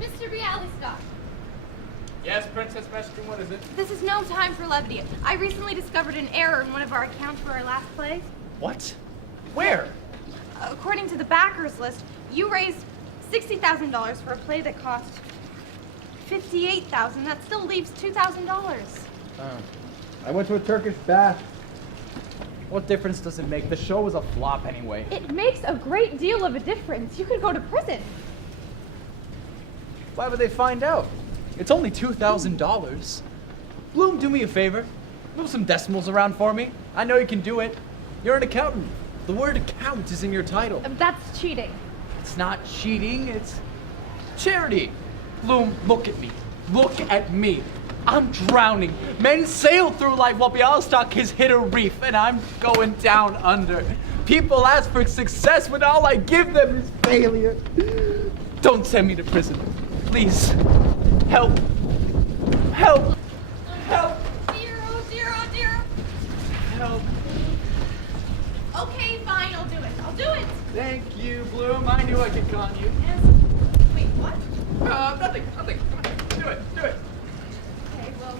Mr. Bialystok. Yes, Princess Meshkin, what is it? This is no time for levity. I recently discovered an error in one of our accounts for our last play. What? Where? According to the backers list, you raised $60,000 for a play that cost $58,000. That still leaves $2,000. I went to a Turkish bath. What difference does it make? The show was a flop anyway. It makes a great deal of a difference. You could go to prison. Why would they find out? It's only $2,000. Bloom, do me a favor. Move some decimals around for me. I know you can do it. You're an accountant. The word account is in your title. That's cheating. It's not cheating, it's charity. Bloom, look at me. Look at me. I'm drowning. Men sail through life while Bialystok has hit a reef, and I'm going down under. People ask for success when all I give them is failure. Don't send me to prison. Please. Help. Help. Help. Dear, oh dear, oh dear. Help. Okay, fine, I'll do it. I'll do it. Thank you, Bloom. I knew I could con you. Yes. Wait, what? Nothing. Come on. Do it. Okay, well,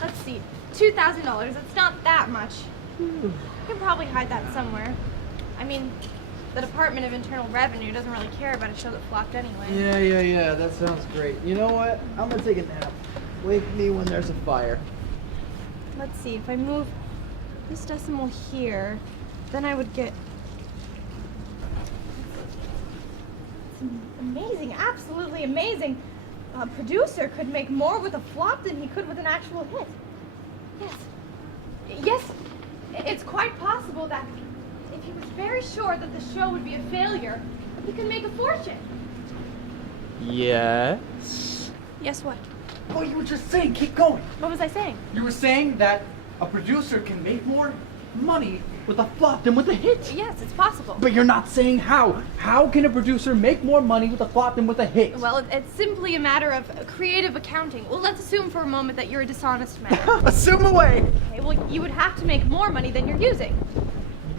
let's see. $2,000, that's not that much. You can probably hide that somewhere. I mean, the Department of Internal Revenue doesn't really care about a show that flopped anyway. Yeah, that sounds great. You know what? I'm gonna take a nap. Wake me when there's a fire. Let's see, if I move this decimal here, then I would get... It's amazing, absolutely amazing. A producer could make more with a flop than he could with an actual hit. Yes, it's quite possible that if he was very sure that the show would be a failure, he could make a fortune. Yes. Yes, what? Oh, you were just saying, keep going. What was I saying? You were saying that a producer can make more money with a flop than with a hit. Yes, it's possible. But you're not saying how. How can a producer make more money with a flop than with a hit? Well, it's simply a matter of creative accounting. Well, let's assume for a moment that you're a dishonest man. Assume away. Okay, well, you would have to make more money than you're using.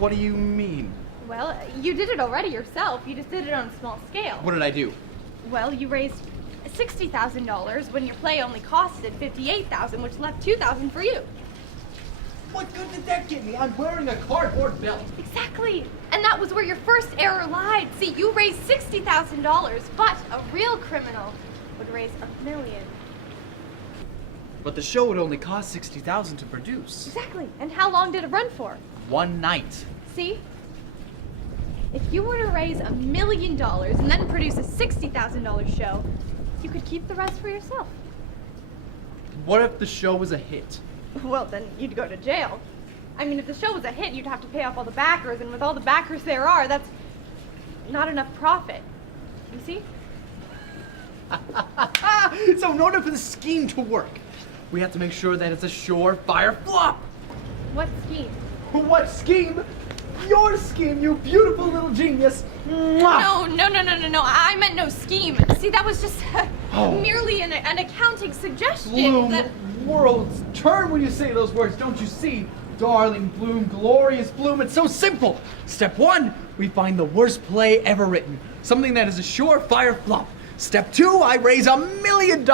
What do you mean? Well, you did it already yourself. You just did it on a small scale. What did I do? Well, you raised $60,000 when your play only costed $58,000, which left $2,000 for you. What good did that get me? I'm wearing a cardboard belt. Exactly. And that was where your first error lied. See, you raised $60,000, but a real criminal would raise $1 million. But the show would only cost $60,000 to produce. Exactly. And how long did it run for? One night. See? If you were to raise $1 million and then produce a $60,000 show, you could keep the rest for yourself. What if the show was a hit? Well, then you'd go to jail. I mean, if the show was a hit, you'd have to pay off all the backers, and with all the backers there are, that's not enough profit. You see? So in order for the scheme to work, we have to make sure that it's a surefire flop. What scheme? What scheme? Your scheme, you beautiful little genius. Mwah! No. I meant no scheme. See, that was just merely an accounting suggestion. Bloom, that... worlds turn when you say those words, don't you see? Darling Bloom, glorious Bloom, it's so simple. Step 1, we find the worst play ever written. Something that is a surefire flop. Step 2, I raise $1 million.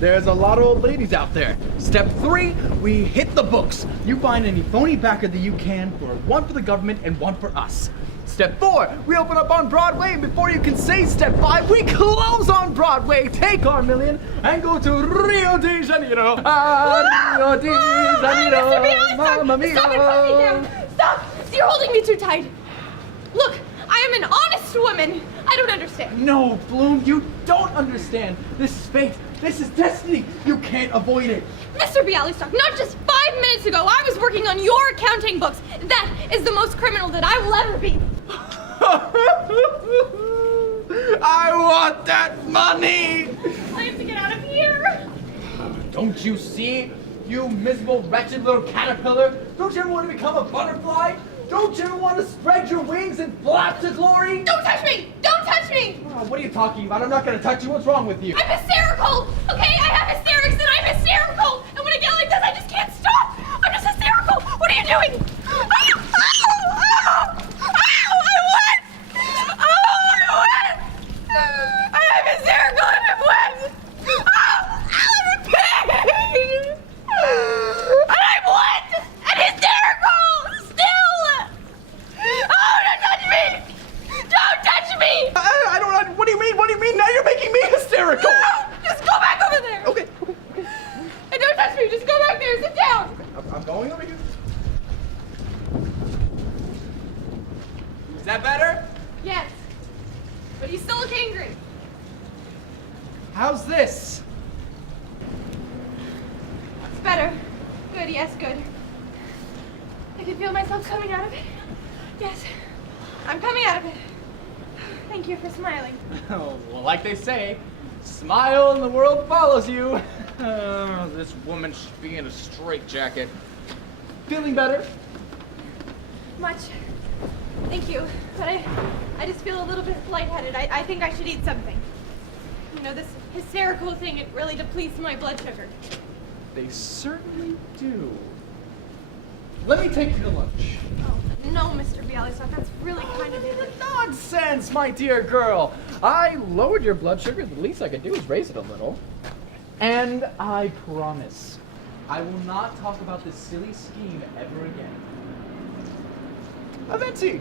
There's a lot of old ladies out there. Step 3, we hit the books. You find any phony backer that you can for one for the government and one for us. Step 4, we open up on Broadway, and before you can say Step 5, we close on Broadway, take our $1 million, and go to Rio de Janeiro. Rio de Janeiro, Mr. Bialystok, Mamma Mia. stop it, put me down. Stop! You're holding me too tight. Look, I am an honest woman. I don't understand. No, Bloom, you don't understand. This is fate. This is destiny. You can't avoid it. Mr. Bialystok, not just 5 minutes ago, I was working on your accounting books. That is the most criminal that I will ever be. I want that money! I have to get out of here. Don't you see? You miserable, wretched little caterpillar. Don't you ever want to become a butterfly? Don't you ever want to spread your wings and flap to glory? Don't touch me! Don't touch me! Oh, what are you talking about? I'm not going to touch you. What's wrong with you? I'm hysterical! Okay, I have hysterics and I'm hysterical! And when I get like this, I just can't stop! I'm just hysterical! What are you doing? I won! I have hysterics! What do you mean? Now you're making me hysterical. No! Just go back over there! Okay. And don't touch me! Just go back there! Sit down! I'm going over here. Is that better? Yes. But you still look angry. How's this? It's better. Good, yes, good. I can feel myself coming out of it. Yes. I'm coming out of it. Thank you for smiling. Oh, well, like they say, smile and the world follows you. This woman should be in a straitjacket. Feeling better? Much. Thank you. But I just feel a little bit lightheaded. I think I should eat something. You know, this hysterical thing, it really depletes my blood sugar. They certainly do. Let me take you to lunch. Oh, no, Mr. Bialystok, that's really kind of you. Nonsense, my dear girl. I lowered your blood sugar. The least I could do is raise it a little. And I promise, I will not talk about this silly scheme ever again. Avanti!